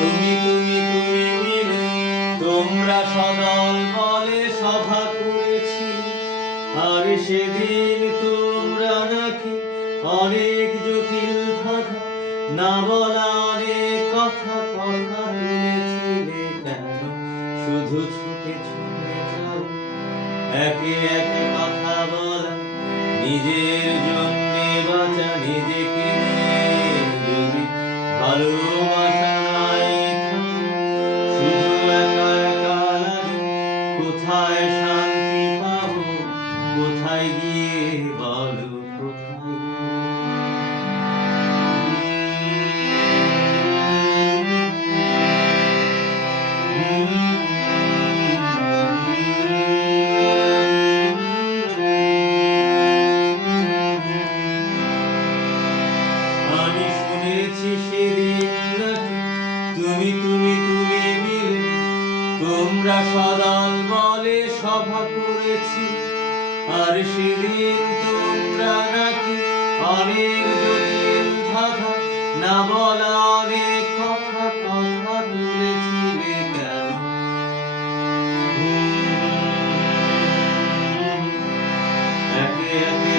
তুমি তুমি তুমি মিলে তোমরা সদল বলে সভা করেছিলে, আর সেদিন তোমরা নাকি অনেক জটিল ধাঁধা না বলা অনেক কথা কথা তুলেছিলে। কেন শুধু ছুটে ছুটে যাও একে একে কথা বলা, নিজের জন্যে বাঁচা, নিজেকে নিয়ে যদি ভালোবাসা নাই থাকে, শুধু একা একা লাগে। কোথায় শান্তি পাবো, কোথায় গিয়ে বলো, কোথায় আমি শুনেছি সেদিন নাকি তুমি তুমি তুমি মিলে তোমরা সদল বলে সভা করেছি, আর সেদিন তোমরা নাকি অনেক জটিল ধাঁধা না বলা অনেক কথা কথা তুলেছিলে। কেন একে একে